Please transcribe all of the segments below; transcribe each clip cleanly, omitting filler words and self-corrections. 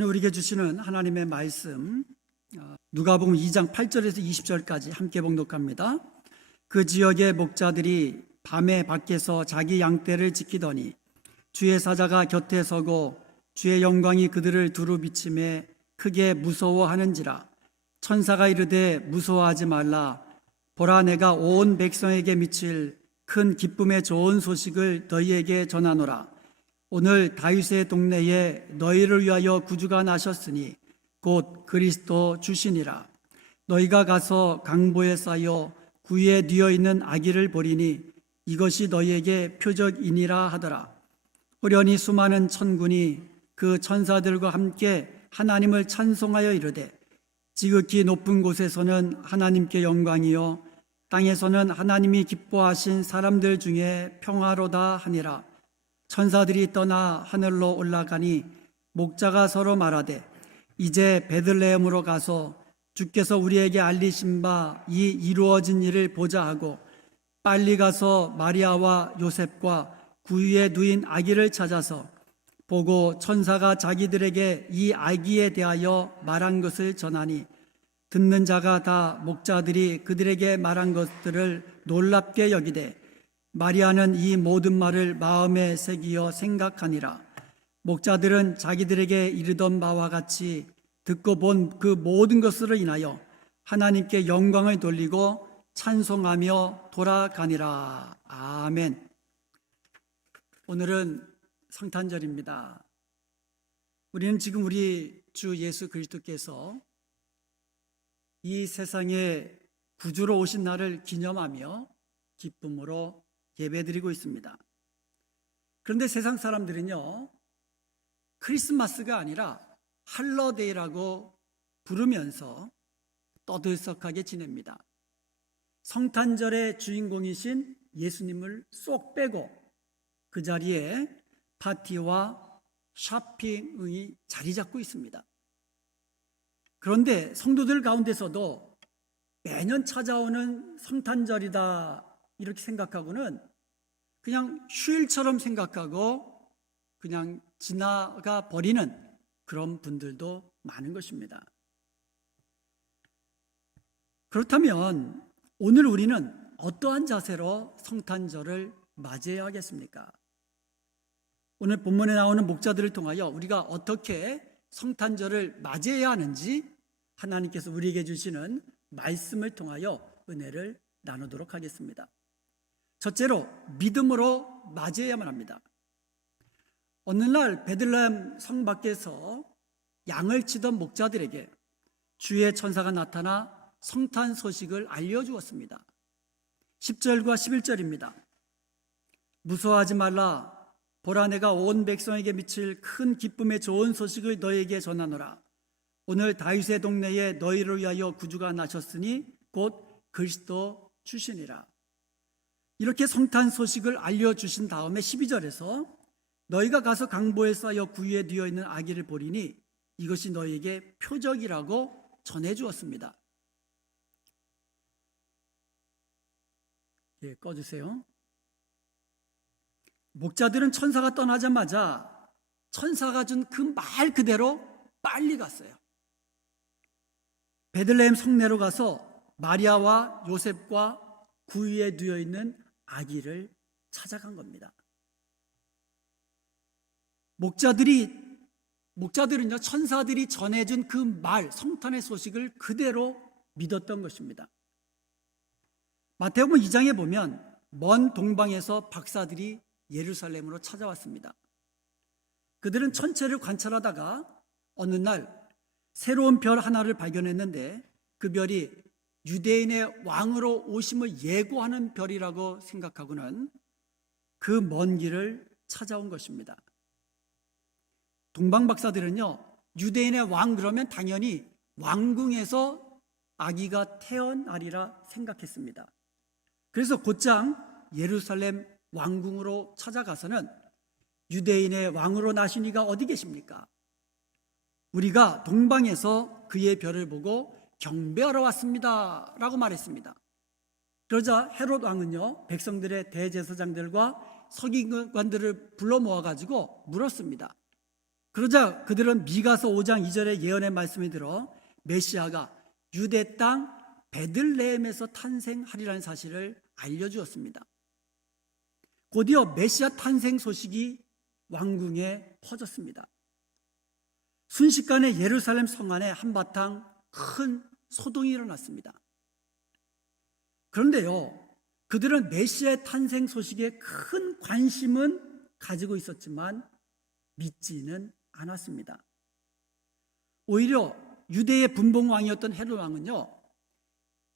오늘 우리에게 주시는 하나님의 말씀 누가복음 2장 8절에서 20절까지 함께 봉독합니다. 그 지역의 목자들이 밤에 밖에서 자기 양떼를 지키더니 주의 사자가 곁에 서고 주의 영광이 그들을 두루 비침에 크게 무서워하는지라. 천사가 이르되 무서워하지 말라. 보라, 내가 온 백성에게 미칠 큰 기쁨의 좋은 소식을 너희에게 전하노라. 오늘 다윗의 동네에 너희를 위하여 구주가 나셨으니 곧 그리스도 주시니라. 너희가 가서 강보에 쌓여 구유에 뉘어 있는 아기를 보리니 이것이 너희에게 표적이니라 하더라. 호련히 수많은 천군이 그 천사들과 함께 하나님을 찬송하여 이르되 지극히 높은 곳에서는 하나님께 영광이요 땅에서는 하나님이 기뻐하신 사람들 중에 평화로다 하니라. 천사들이 떠나 하늘로 올라가니 목자가 서로 말하되 이제 베들레헴으로 가서 주께서 우리에게 알리신 바 이 이루어진 일을 보자 하고 빨리 가서 마리아와 요셉과 구유에 누인 아기를 찾아서 보고 천사가 자기들에게 이 아기에 대하여 말한 것을 전하니 듣는 자가 다 목자들이 그들에게 말한 것들을 놀랍게 여기되 마리아는 이 모든 말을 마음에 새기어 생각하니라. 목자들은 자기들에게 이르던 바와 같이 듣고 본 그 모든 것으로 인하여 하나님께 영광을 돌리고 찬송하며 돌아가니라. 아멘. 오늘은 성탄절입니다. 우리는 지금 우리 주 예수 그리스도께서 이 세상에 구주로 오신 날을 기념하며 기쁨으로 예배드리고 있습니다. 그런데 세상 사람들은요, 크리스마스가 아니라 할러데이라고 부르면서 떠들썩하게 지냅니다. 성탄절의 주인공이신 예수님을 쏙 빼고 그 자리에 파티와 쇼핑이 자리 잡고 있습니다. 그런데 성도들 가운데서도 매년 찾아오는 성탄절이다 이렇게 생각하고는 그냥 휴일처럼 생각하고 그냥 지나가 버리는 그런 분들도 많은 것입니다. 그렇다면 오늘 우리는 어떠한 자세로 성탄절을 맞이해야 하겠습니까? 오늘 본문에 나오는 목자들을 통하여 우리가 어떻게 성탄절을 맞이해야 하는지 하나님께서 우리에게 주시는 말씀을 통하여 은혜를 나누도록 하겠습니다. 첫째로 믿음으로 맞이해야만 합니다. 어느 날 베들레헴 성 밖에서 양을 치던 목자들에게 주의 천사가 나타나 성탄 소식을 알려주었습니다. 10절과 11절입니다. 무서워하지 말라. 보라, 내가 온 백성에게 미칠 큰 기쁨의 좋은 소식을 너희에게 전하노라. 오늘 다윗의 동네에 너희를 위하여 구주가 나셨으니 곧 그리스도 주시니라. 이렇게 성탄 소식을 알려주신 다음에 12절에서 너희가 가서 강보에 쌓여 구유에 뉘어 있는 아기를 보리니 이것이 너희에게 표적이라고 전해주었습니다. 꺼주세요. 목자들은 천사가 떠나자마자 천사가 준 그 말 그대로 빨리 갔어요. 베들레헴 성내로 가서 마리아와 요셉과 구유에 누워 있는 아기를 찾아간 겁니다. 목자들은요, 천사들이 전해준 그 말, 성탄의 소식을 그대로 믿었던 것입니다. 마태복음 2장에 보면 먼 동방에서 박사들이 예루살렘으로 찾아왔습니다. 그들은 천체를 관찰하다가 어느 날 새로운 별 하나를 발견했는데 그 별이 유대인의 왕으로 오심을 예고하는 별이라고 생각하고는 그 먼 길을 찾아온 것입니다. 동방 박사들은요, 유대인의 왕 그러면 당연히 왕궁에서 아기가 태어나리라 생각했습니다. 그래서 곧장 예루살렘 왕궁으로 찾아가서는 유대인의 왕으로 나신 이가 어디 계십니까? 우리가 동방에서 그의 별을 보고 경배하러 왔습니다 라고 말했습니다. 그러자 헤롯 왕은요, 백성들의 대제사장들과 서기관들을 불러 모아가지고 물었습니다. 그러자 그들은 미가서 5장 2절의 예언의 말씀이 들어 메시아가 유대 땅 베들레헴에서 탄생하리라는 사실을 알려주었습니다. 곧이어 메시아 탄생 소식이 왕궁에 퍼졌습니다. 순식간에 예루살렘 성 안에 한바탕 큰 소동이 일어났습니다. 그런데요, 그들은 메시아의 탄생 소식에 큰 관심은 가지고 있었지만 믿지는 않았습니다. 오히려 유대의 분봉왕이었던 헤롯 왕은요,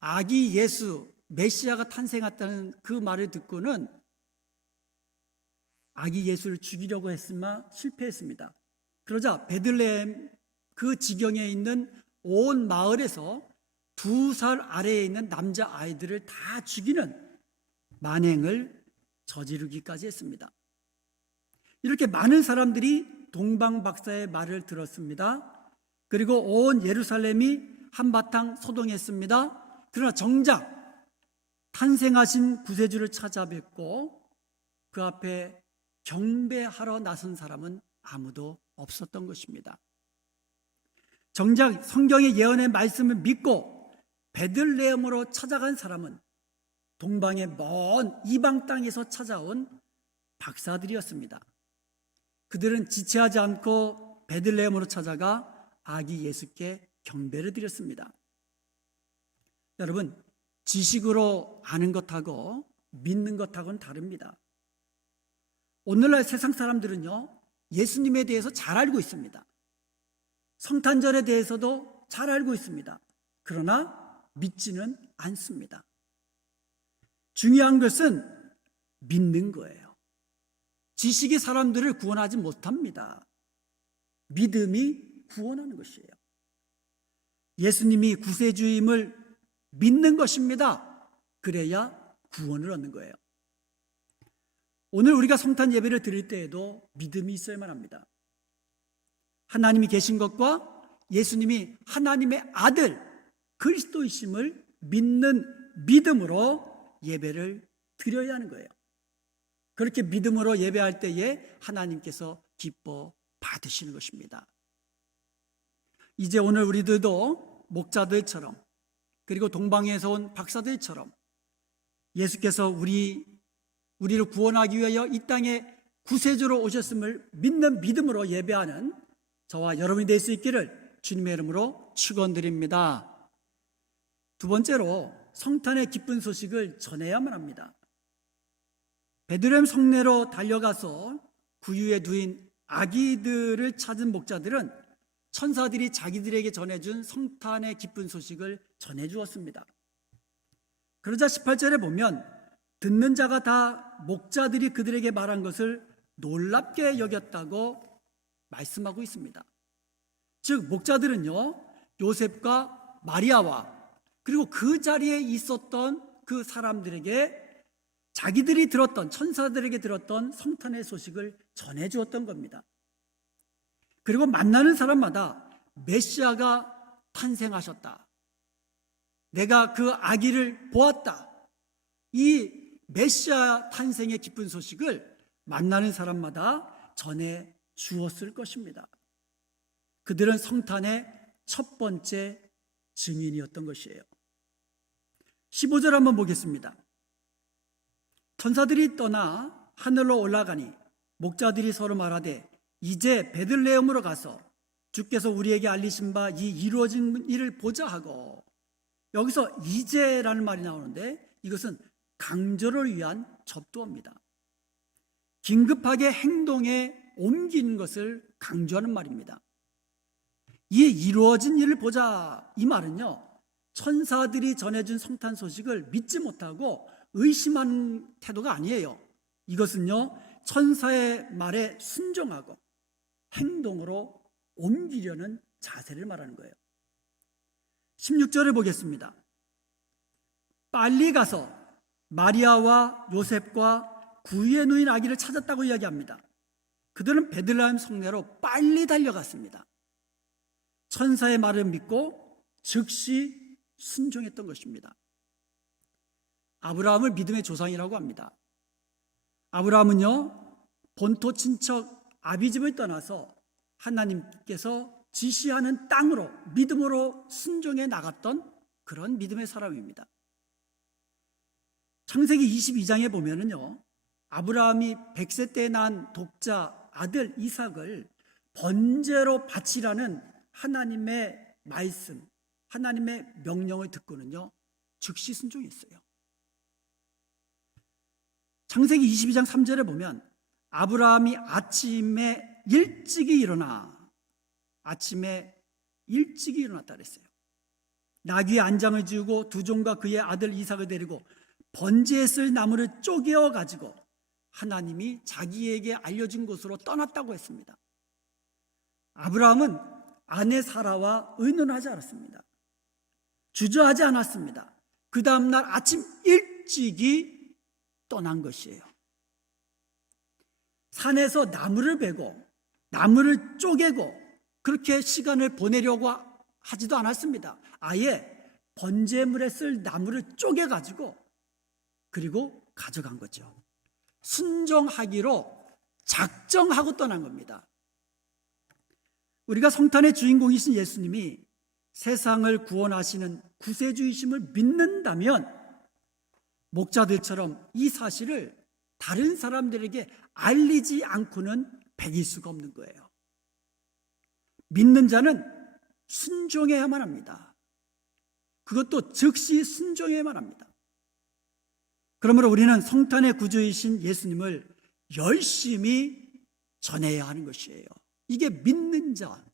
아기 예수 메시아가 탄생했다는 그 말을 듣고는 아기 예수를 죽이려고 했으나 실패했습니다. 그러자 베들레헴 그 지경에 있는 온 마을에서 2살 아래에 있는 남자 아이들을 다 죽이는 만행을 저지르기까지 했습니다. 이렇게 많은 사람들이 동방박사의 말을 들었습니다. 그리고 온 예루살렘이 한바탕 소동했습니다. 그러나 정작 탄생하신 구세주를 찾아뵙고 그 앞에 경배하러 나선 사람은 아무도 없었던 것입니다. 정작 성경의 예언의 말씀을 믿고 베들레헴으로 찾아간 사람은 동방의 먼 이방 땅에서 찾아온 박사들이었습니다. 그들은 지체하지 않고 베들레헴으로 찾아가 아기 예수께 경배를 드렸습니다. 여러분, 지식으로 아는 것하고 믿는 것하고는 다릅니다. 오늘날 세상 사람들은요, 예수님에 대해서 잘 알고 있습니다. 성탄절에 대해서도 잘 알고 있습니다. 그러나 믿지는 않습니다. 중요한 것은 믿는 거예요. 지식이 사람들을 구원하지 못합니다. 믿음이 구원하는 것이에요. 예수님이 구세주임을 믿는 것입니다. 그래야 구원을 얻는 거예요. 오늘 우리가 성탄 예배를 드릴 때에도 믿음이 있어야만 합니다. 하나님이 계신 것과 예수님이 하나님의 아들 그리스도이심을 믿는 믿음으로 예배를 드려야 하는 거예요. 그렇게 믿음으로 예배할 때에 하나님께서 기뻐 받으시는 것입니다. 이제 오늘 우리들도 목자들처럼, 그리고 동방에서 온 박사들처럼 예수께서 우리를 구원하기 위하여 이 땅에 구세주로 오셨음을 믿는 믿음으로 예배하는 저와 여러분이 될 수 있기를 주님의 이름으로 축원드립니다. 두 번째로 성탄의 기쁜 소식을 전해야만 합니다. 베들레헴 성내로 달려가서 구유에 누인 아기들을 찾은 목자들은 천사들이 자기들에게 전해준 성탄의 기쁜 소식을 전해주었습니다. 그러자 18절에 보면 듣는 자가 다 목자들이 그들에게 말한 것을 놀랍게 여겼다고 말씀하고 있습니다. 즉 목자들은요, 요셉과 마리아와 그리고 그 자리에 있었던 그 사람들에게 자기들이 들었던, 천사들에게 들었던 성탄의 소식을 전해주었던 겁니다. 그리고 만나는 사람마다 메시아가 탄생하셨다, 내가 그 아기를 보았다, 이 메시아 탄생의 기쁜 소식을 만나는 사람마다 전해 주었을 것입니다. 그들은 성탄의 첫 번째 증인이었던 것이에요. 15절 한번 보겠습니다. 천사들이 떠나 하늘로 올라가니 목자들이 서로 말하되 이제 베들레헴으로 가서 주께서 우리에게 알리신 바 이 이루어진 일을 보자 하고, 여기서 이제라는 말이 나오는데 이것은 강조를 위한 접두어입니다. 긴급하게 행동에 옮기는 것을 강조하는 말입니다. 이 이루어진 일을 보자, 이 말은요, 천사들이 전해준 성탄 소식을 믿지 못하고 의심하는 태도가 아니에요. 이것은요, 천사의 말에 순종하고 행동으로 옮기려는 자세를 말하는 거예요. 16절을 보겠습니다. 빨리 가서 마리아와 요셉과 구유에 누인 아기를 찾았다고 이야기합니다. 그들은 베들레헴 성내로 빨리 달려갔습니다. 천사의 말을 믿고 즉시 순종했던 것입니다. 아브라함을 믿음의 조상이라고 합니다. 아브라함은요, 본토 친척 아비 집을 떠나서 하나님께서 지시하는 땅으로 믿음으로 순종해 나갔던 그런 믿음의 사람입니다. 창세기 22장에 보면은요, 아브라함이 100세 때 낳은 독자 아들 이삭을 번제로 바치라는 하나님의 말씀, 하나님의 명령을 듣고는요, 즉시 순종했어요. 창세기 22장 3절에 보면 아브라함이 아침에 일찍이 일어났다 그랬어요. 나귀의 안장을 지우고 두 종과 그의 아들 이삭을 데리고 번제에 쓸 나무를 쪼개어 가지고 하나님이 자기에게 알려진 곳으로 떠났다고 했습니다. 아브라함은 아내 사라와 의논하지 않았습니다. 주저하지 않았습니다. 그 다음날 아침 일찍이 떠난 것이에요. 산에서 나무를 베고 나무를 쪼개고 그렇게 시간을 보내려고 하지도 않았습니다. 아예 번제물에 쓸 나무를 쪼개가지고 그리고 가져간 거죠. 순종하기로 작정하고 떠난 겁니다. 우리가 성탄의 주인공이신 예수님이 세상을 구원하시는 구세주이심을 믿는다면 목자들처럼 이 사실을 다른 사람들에게 알리지 않고는 배길 수가 없는 거예요. 믿는 자는 순종해야만 합니다. 그것도 즉시 순종해야만 합니다. 그러므로 우리는 성탄의 구주이신 예수님을 열심히 전해야 하는 것이에요. 이게 믿는 자,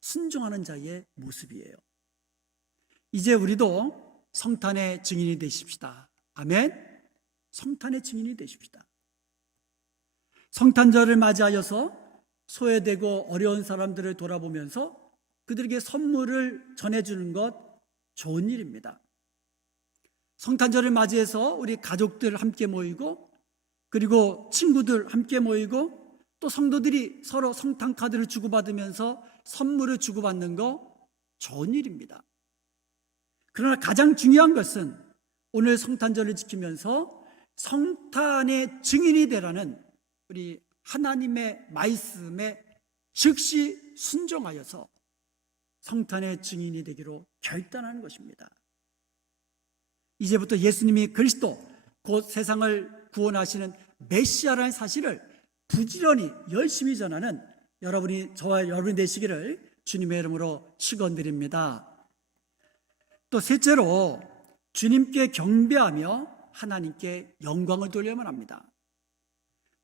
순종하는 자의 모습이에요. 이제 우리도 성탄의 증인이 되십시다. 아멘. 성탄의 증인이 되십시다. 성탄절을 맞이하여서 소외되고 어려운 사람들을 돌아보면서 그들에게 선물을 전해주는 것 좋은 일입니다. 성탄절을 맞이해서 우리 가족들 함께 모이고 그리고 친구들 함께 모이고 또 성도들이 서로 성탄 카드를 주고받으면서 선물을 주고받는 거 좋은 일입니다. 그러나 가장 중요한 것은 오늘 성탄절을 지키면서 성탄의 증인이 되라는 우리 하나님의 말씀에 즉시 순종하여서 성탄의 증인이 되기로 결단하는 것입니다. 이제부터 예수님이 그리스도 곧 세상을 구원하시는 메시아라는 사실을 부지런히 열심히 전하는 저와 여러분이 되시기를 주님의 이름으로 축원드립니다. 또 셋째로 주님께 경배하며 하나님께 영광을 돌려야만 합니다.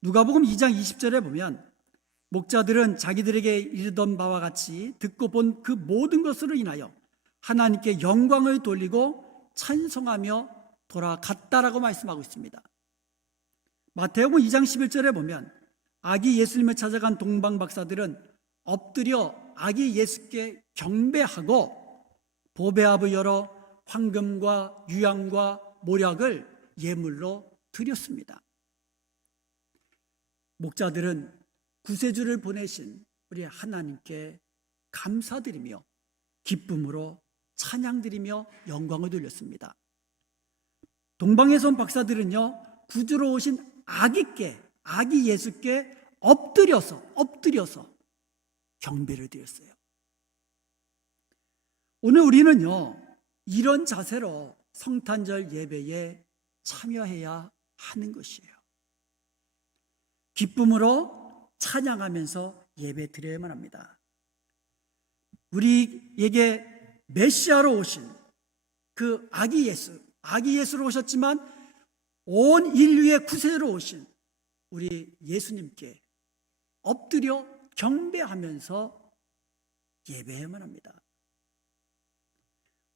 누가복음 2장 20절에 보면 목자들은 자기들에게 이르던 바와 같이 듣고 본 그 모든 것으로 인하여 하나님께 영광을 돌리고 찬송하며 돌아갔다라고 말씀하고 있습니다. 마태복음 2장 11절에 보면 아기 예수님을 찾아간 동방 박사들은 엎드려 아기 예수께 경배하고 보배압을 열어 황금과 유향과 모략을 예물로 드렸습니다. 목자들은 구세주를 보내신 우리 하나님께 감사드리며 기쁨으로 찬양드리며 영광을 돌렸습니다. 동방에서 온 박사들은요, 구주로 오신 아기 예수께 엎드려서 경배를 드렸어요. 오늘 우리는요, 이런 자세로 성탄절 예배에 참여해야 하는 것이에요. 기쁨으로 찬양하면서 예배 드려야만 합니다. 우리에게 메시아로 오신 그 아기 예수로 오셨지만 온 인류의 구세주로 오신 우리 예수님께 엎드려 경배하면서 예배해야만 합니다.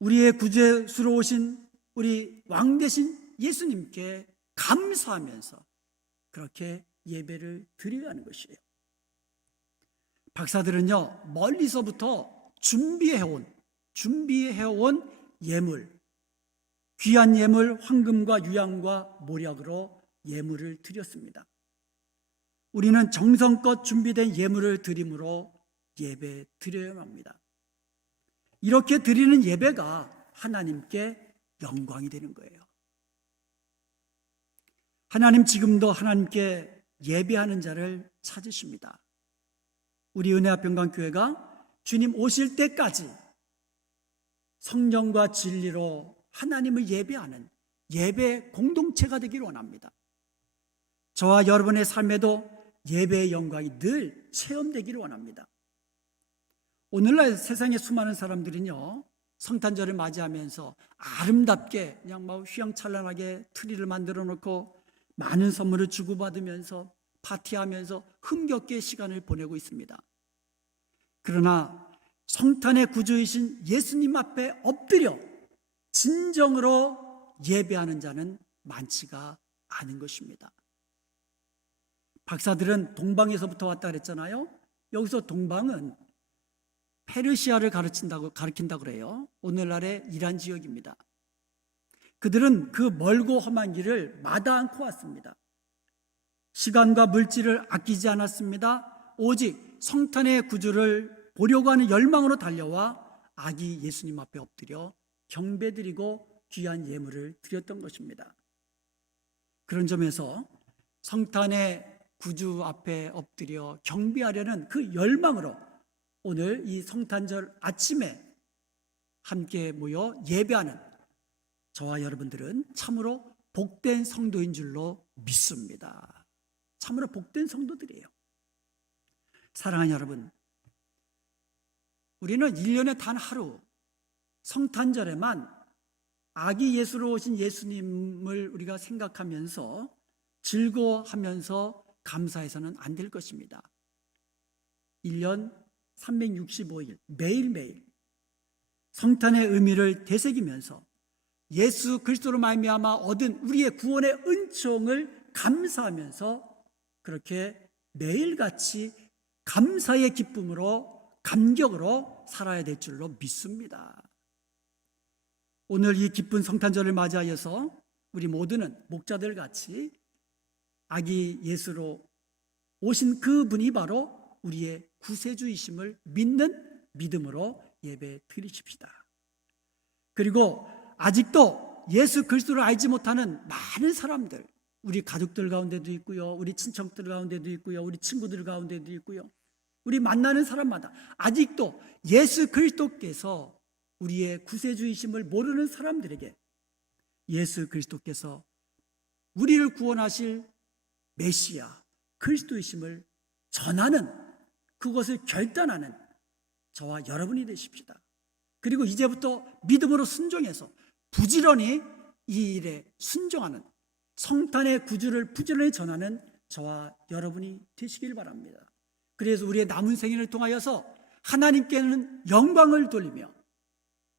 우리의 구세주로 오신 우리 왕 대신 예수님께 감사하면서 그렇게 예배를 드려야 하는 것이에요. 박사들은요, 멀리서부터 준비해온 예물, 귀한 예물, 황금과 유향과 모략으로 예물을 드렸습니다. 우리는 정성껏 준비된 예물을 드림으로 예배 드려야 합니다. 이렇게 드리는 예배가 하나님께 영광이 되는 거예요. 하나님 지금도 하나님께 예배하는 자를 찾으십니다. 우리 은혜합평강교회가 주님 오실 때까지 성령과 진리로 하나님을 예배하는 예배 공동체가 되기를 원합니다. 저와 여러분의 삶에도 예배의 영광이 늘 체험되기를 원합니다. 오늘날 세상의 수많은 사람들은요, 성탄절을 맞이하면서 아름답게 그냥 막 휘황찬란하게 트리를 만들어 놓고 많은 선물을 주고받으면서 파티하면서 흥겹게 시간을 보내고 있습니다. 그러나 성탄의 구주이신 예수님 앞에 엎드려 진정으로 예배하는 자는 많지가 않은 것입니다. 박사들은 동방에서부터 왔다 그랬잖아요. 여기서 동방은 페르시아를 가리킨다고 그래요. 오늘날의 이란 지역입니다. 그들은 그 멀고 험한 길을 마다 않고 왔습니다. 시간과 물질을 아끼지 않았습니다. 오직 성탄의 구주를 보려고 하는 열망으로 달려와 아기 예수님 앞에 엎드려 경배드리고 귀한 예물을 드렸던 것입니다. 그런 점에서 성탄의 구주 앞에 엎드려 경배하려는 그 열망으로 오늘 이 성탄절 아침에 함께 모여 예배하는 저와 여러분들은 참으로 복된 성도인 줄로 믿습니다. 참으로 복된 성도들이에요. 사랑하는 여러분, 우리는 1년에 단 하루 성탄절에만 아기 예수로 오신 예수님을 우리가 생각하면서 즐거워하면서 감사해서는 안 될 것입니다. 1년 365일 매일매일 성탄의 의미를 되새기면서 예수 그리스도로 말미암아 얻은 우리의 구원의 은총을 감사하면서 그렇게 매일같이 감사의 기쁨으로 감격으로 살아야 될 줄로 믿습니다. 오늘 이 기쁜 성탄절을 맞이하여서 우리 모두는 목자들 같이 아기 예수로 오신 그분이 바로 우리의 구세주이심을 믿는 믿음으로 예배 드리십시다. 그리고 아직도 예수 그리스도를 알지 못하는 많은 사람들, 우리 가족들 가운데도 있고요, 우리 친척들 가운데도 있고요, 우리 친구들 가운데도 있고요, 우리 만나는 사람마다 아직도 예수 그리스도께서 우리의 구세주이심을 모르는 사람들에게 예수 그리스도께서 우리를 구원하실 메시아 그리스도이심을 전하는, 그것을 결단하는 저와 여러분이 되십시다. 그리고 이제부터 믿음으로 순종해서 부지런히 이 일에 순종하는, 성탄의 구주를 부지런히 전하는 저와 여러분이 되시길 바랍니다. 그래서 우리의 남은 생애를 통하여서 하나님께는 영광을 돌리며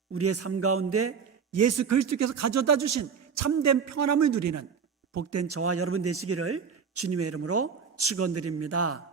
우리의 삶 가운데 예수 그리스도께서 가져다 주신 참된 평안함을 누리는 복된 저와 여러분 되시기를 주님의 이름으로 축원드립니다.